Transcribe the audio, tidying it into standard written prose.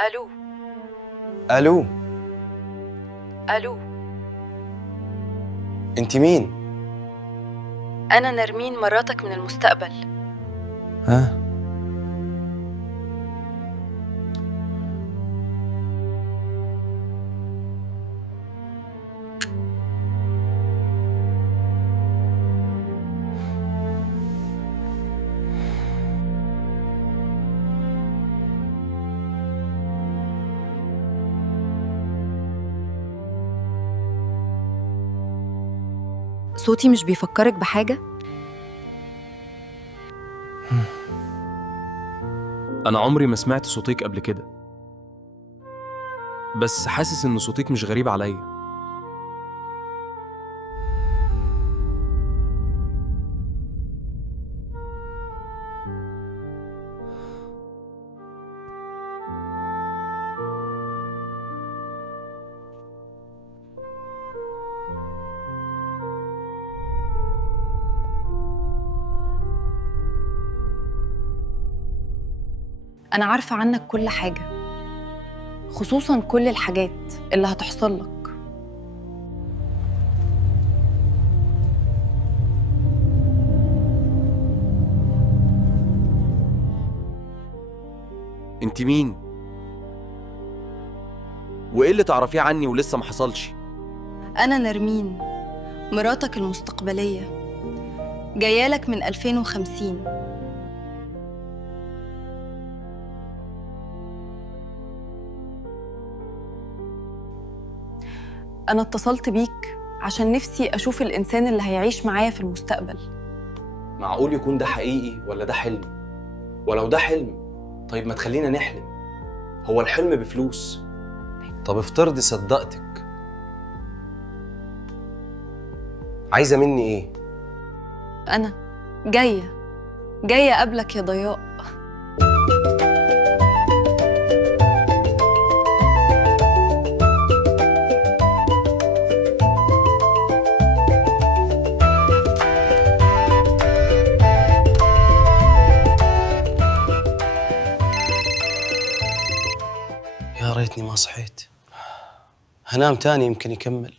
الو. الو. الو. انت مين؟ انا نرمين، مراتك من المستقبل. ها؟ صوتي مش بيفكرك بحاجة؟ أنا عمري ما سمعت صوتك قبل كده، بس حاسس إن صوتك مش غريب عليا. أنا عارفة عنك كل حاجة، خصوصاً كل الحاجات اللي هتحصل لك. أنت مين؟ وإيه اللي تعرفيه عني ولسه ما حصلش؟ أنا نرمين، مراتك المستقبلية، جايالك من 2050. أنا اتصلت بيك عشان نفسي أشوف الإنسان اللي هيعيش معايا في المستقبل. معقول يكون ده حقيقي ولا ده حلم؟ ولو ده حلم، طيب ما تخلينا نحلم. هو الحلم بفلوس؟ طب افترضي صدقتك، عايزة مني ايه؟ أنا جاية أقابلك يا ضياء. يا ريتني ما صحيت. هنام تاني يمكن يكمل.